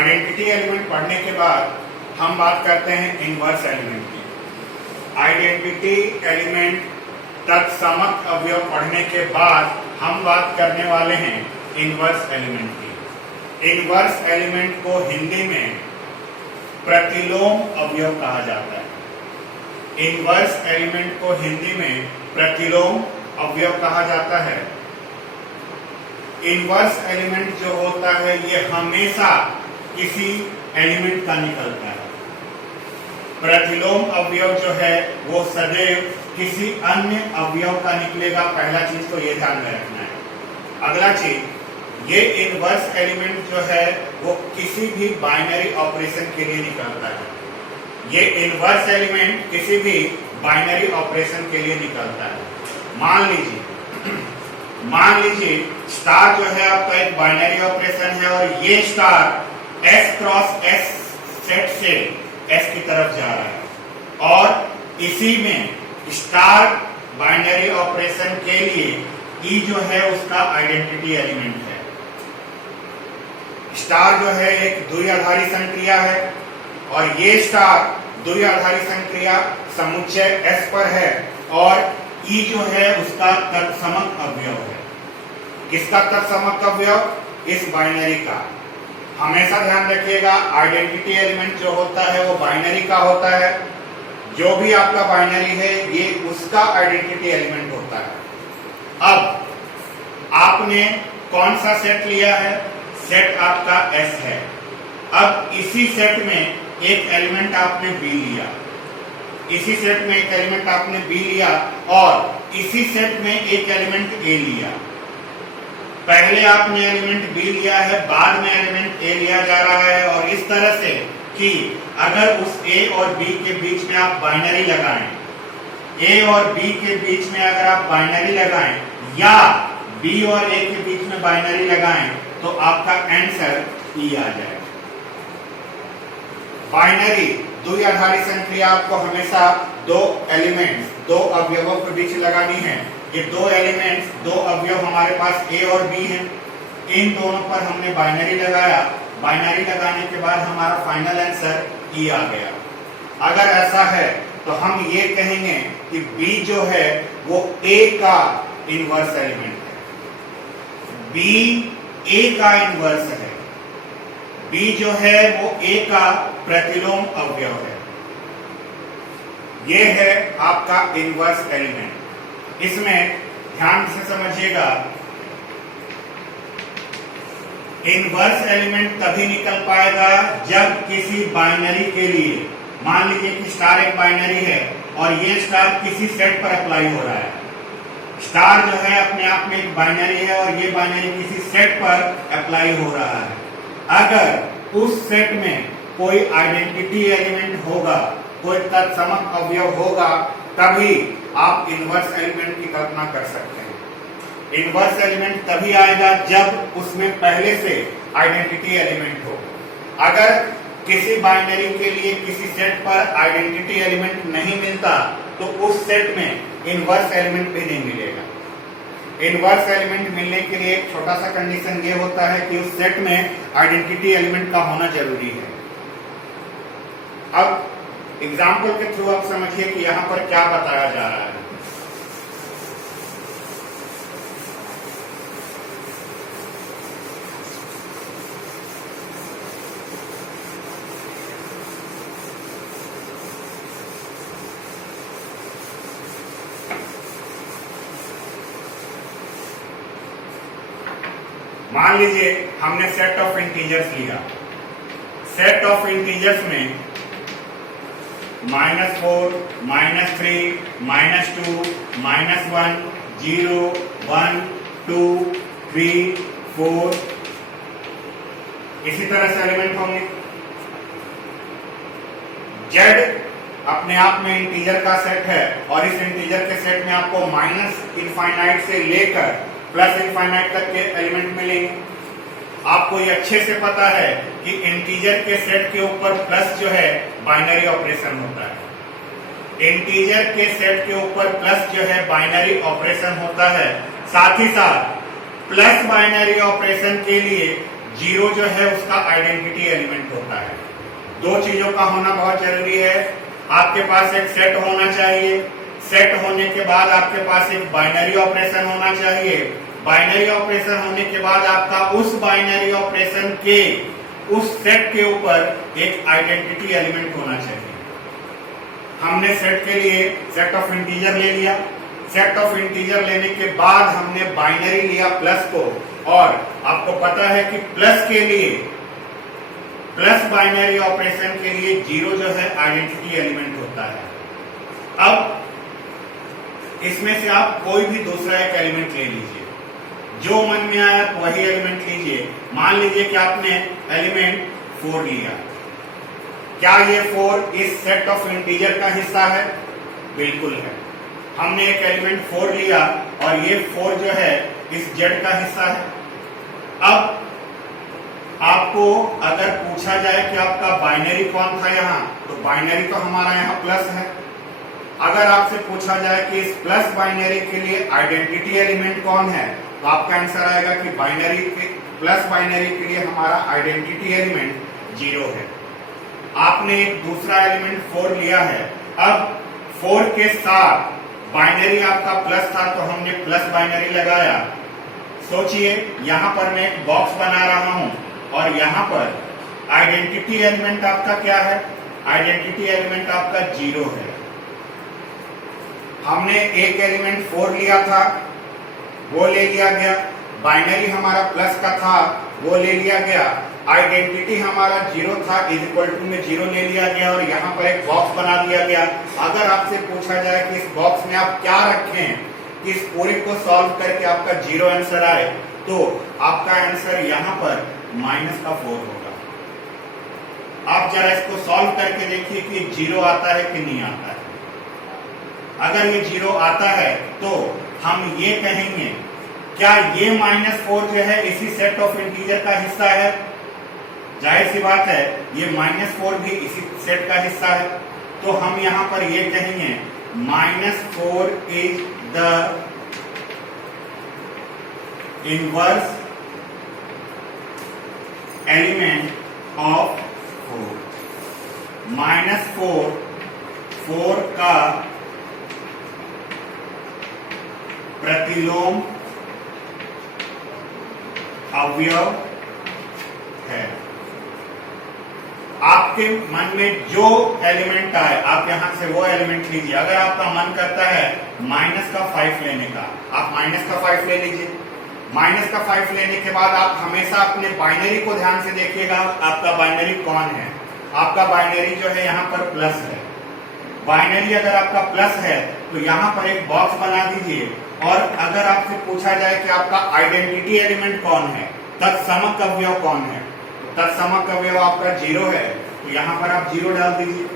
Identity element पढ़ने के बाद हम बात करते हैं इनवर्स एलिमेंट की। आइडेंटिटी एलिमेंट तत्समक अवयव पढ़ने के बाद हम बात करने वाले हैं इनवर्स एलिमेंट की। इनवर्स एलिमेंट को हिंदी में प्रतिलोम अवयव कहा जाता है। इनवर्स एलिमेंट को हिंदी में प्रतिलोम अवयव कहा जाता है। इनवर्स एलिमेंट जो होता है ये हमेशा किसी एलिमेंट का निकलता है। प्रतिलोम अवयव जो है वो सदैव किसी अन्य अवयव का निकलेगा। पहला चीज तो ये ध्यान में रखना है। अगला चीज, ये इनवर्स एलिमेंट जो है वो किसी भी बाइनरी ऑपरेशन के लिए निकलता है। ये इनवर्स एलिमेंट किसी भी बाइनरी ऑपरेशन के लिए निकलता है। मान लीजिए स्टार जो है आपका एक बाइनरी ऑपरेशन है और ये star S cross S set से S की तरफ जा रहा है और इसी में स्टार बाइनरी ऑपरेशन के लिए E जो है उसका आइडेंटिटी एलिमेंट है। स्टार जो है एक द्विआधारी संक्रिया है और ये स्टार द्विआधारी संक्रिया समुच्चय S पर है और E जो है उसका तत्समक अवयव है। किसका तत्समक अवयव? इस बाइनरी का। हमेशा ध्यान रखिएगा, आइडेंटिटी एलिमेंट जो होता है वो बाइनरी का होता है। जो भी आपका बाइनरी है ये उसका आइडेंटिटी एलिमेंट होता है। अब आपने कौन सा सेट लिया है? सेट आपका S है। अब इसी सेट में एक एलिमेंट आपने B लिया, इसी सेट में एक एलिमेंट आपने B लिया और इसी सेट में एक एलिमेंट A लिया। पहले आपने एलिमेंट B लिया है, बाद में एलिमेंट A लिया जा रहा है और इस तरह से कि अगर उस A और B के बीच में आप बाइनरी लगाएं, A और B के बीच में अगर आप बाइनरी लगाएं या B और A के बीच में बाइनरी लगाएं तो आपका आंसर E आ जाए। बाइनरी द्विआधारी संक्रिया आपको हमेशा दो एलिमेंट्स, दो अवयवों के बीच लगानी है। ये दो एलिमेंट्स, दो अवयव हमारे पास A और B हैं। इन दोनों पर हमने बाइनरी लगाया। बाइनरी लगाने के बाद हमारा फाइनल आंसर E आ गया। अगर ऐसा है तो हम ये कहेंगे कि B जो है वो A का इनवर्स एलिमेंट है। B A का इनवर्स है। B जो है वो A का प्रतिलोम अवयव है। ये है आपका इनवर्स एलिमेंट। इसमें ध्यान से समझिएगा, इनवर्स एलिमेंट तभी निकल पाएगा जब किसी बाइनरी के लिए, मान लीजिए कि स्टार एक बाइनरी है और ये स्टार किसी सेट पर अप्लाई हो रहा है। स्टार जो है अपने आप में एक बाइनरी है और ये बाइनरी किसी सेट पर अप्लाई हो रहा है। अगर उस सेट में कोई आइडेंटिटी एलिमेंट होगा, कोई तत्समक अवयव होगा, तभी आप इनवर्स एलिमेंट की कल्पना कर सकते हैं। इनवर्स एलिमेंट तभी आएगा जब उसमें पहले से आइडेंटिटी एलिमेंट हो। अगर किसी बाइनरी के लिए किसी सेट पर आइडेंटिटी एलिमेंट नहीं मिलता तो उस सेट में इनवर्स एलिमेंट भी नहीं मिलेगा। इनवर्स एलिमेंट मिलने के लिए एक छोटा सा कंडीशन ये होता है कि उस सेट में आइडेंटिटी एलिमेंट का होना जरूरी है। अब एग्जाम्पल के थ्रू आप समझिए कि यहां पर क्या बताया जा रहा है। मान लीजिए हमने सेट ऑफ इंटीजर्स लिया। सेट ऑफ इंटीजर्स में -4, -3, -2, -1, 0, 1, 2, 3, 4 इसी तरह से एलिमेंट होंगे। Z अपने आप में इंटीजर का सेट है और इस इंटीजर के सेट में आपको -इनफाइनाइट से लेकर +इनफाइनाइट तक के एलिमेंट मिलेंगे। आपको ये अच्छे से पता है कि इंटीजर के सेट के ऊपर प्लस जो है बाइनरी ऑपरेशन होता है। इंटीजर के सेट के ऊपर प्लस जो है बाइनरी ऑपरेशन होता है। साथ ही साथ प्लस बाइनरी ऑपरेशन के लिए जीरो जो है उसका आइडेंटिटी एलिमेंट होता है। दो चीजों का होना बहुत जरूरी है। आपके पास एक सेट होना चाहिए, सेट होने के बाद आपके पास एक बाइनरी ऑपरेशन होना चाहिए, बाइनरी ऑपरेशन होने के बाद आपका उस बाइनरी ऑपरेशन के उस सेट के ऊपर एक आइडेंटिटी एलिमेंट होना चाहिए। हमने सेट के लिए सेट ऑफ इंटीजर ले लिया, सेट ऑफ इंटीजर लेने के बाद हमने बाइनरी लिया प्लस को, और आपको पता है कि प्लस के लिए, प्लस बाइनरी ऑपरेशन के लिए जीरो जो है आइडेंटिटी एलिमेंट होता है। अब इसमें से आप कोई भी दूसरा एक एलिमेंट ले लीजिए, जो मन में आया वही एलिमेंट लीजिए। मान लीजिए कि आपने एलिमेंट 4 लिया, क्या ये 4 इस सेट ऑफ इंटीजर का हिस्सा है? बिल्कुल है। हमने एक एलिमेंट 4 लिया और ये 4 जो है इस जेड का हिस्सा है। अब आपको अगर पूछा जाए कि आपका बाइनरी कौन था यहाँ, तो बाइनरी तो हमारा यहाँ प्लस है। अगर आपसे पूछा जाए कि इस प्लस बाइनरी के लिए आइडेंटिटी एलिमेंट कौन है, तो आपका आंसर आएगा कि बाइनरी के प्लस बाइनरी के लिए हमारा आइडेंटिटी एलिमेंट 0 है। आपने एक दूसरा एलिमेंट 4 लिया है। अब 4 के साथ बाइनरी आपका प्लस था तो हमने प्लस बाइनरी लगाया। सोचिए यहां पर मैं एक बॉक्स बना रहा हूं और यहां पर आइडेंटिटी एलिमेंट आपका क्या है? आइडेंटिटी एलिमेंट आपका 0 है। हमने एक एलिमेंट 4 लिया था, वो ले लिया गया। बाइनरी हमारा प्लस का था, वो ले लिया गया। आइडेंटिटी हमारा 0 था, इज इक्वल टू में 0 ले लिया गया और यहाँ पर एक बॉक्स बना दिया गया। अगर आपसे पूछा जाए कि इस बॉक्स में आप क्या रखें कि इस पूरे को सॉल्व करके आपका 0 आंसर आए, तो आपका आंसर यहाँ पर -4 होगा। आप जरा इसको सॉल्व करके देखिए कि 0 आता है कि नहीं आता है। अगर ये 0 आता है तो हम ये कहेंगे, क्या ये -4 जो है इसी सेट ऑफ इंटीजर का हिस्सा है? जाहिर सी बात है, ये -4 भी इसी सेट का हिस्सा है। तो हम यहां पर ये कहेंगे -4 is the inverse element of 4। -4 का प्रतिलोम अवयव है। आपके मन में जो एलिमेंट आए आप यहां से वो एलिमेंट लीजिए। अगर आपका मन करता है -5 लेने का, आप -5 ले लीजिए। -5 लेने के बाद आप हमेशा अपने बाइनरी को ध्यान से देखिएगा, आपका बाइनरी कौन है। आपका बाइनरी जो है यहाँ पर प्लस है। बाइनरी अगर आपका प्लस है तो यहाँ पर एक बॉक्स बना दीजिए, और अगर आपसे पूछा जाए कि आपका आइडेंटिटी एलिमेंट कौन है, तत्समक अवयव कौन है, तत्समक अवयव आपका 0 है, तो यहाँ पर आप 0 डाल दीजिए।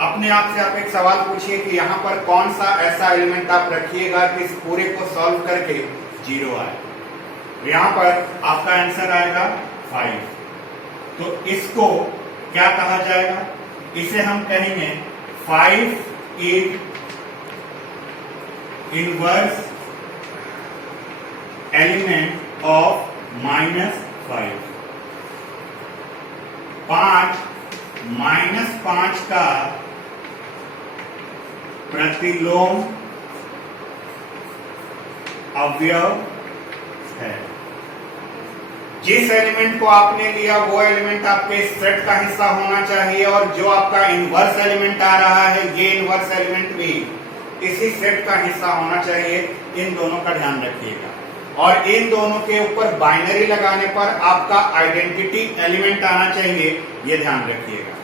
अपने आप से आप एक सवाल पूछिए कि यहाँ पर कौन सा ऐसा एलिमेंट आप रखिएगा कि इस पूरे को सॉल्व करके 0 आए। तो यहाँ पर आपका आंसर आएगा 5। तो इसको क्या कहा जाएगा? इसे हम कहेंगे 5 इज इनवर्स एलिमेंट ऑफ -5। 5 का प्रतिलोम अवयव है। जिस एलिमेंट को आपने लिया वो एलिमेंट आपके इस सेट का हिस्सा होना चाहिए, और जो आपका इनवर्स एलिमेंट आ रहा है ये इनवर्स एलिमेंट भी इसी सेट का हिस्सा होना चाहिए। इन दोनों का ध्यान रखिएगा, और इन दोनों के ऊपर बाइनरी लगाने पर आपका आइडेंटिटी एलिमेंट आना चाहिए, ये ध्यान रखिएगा।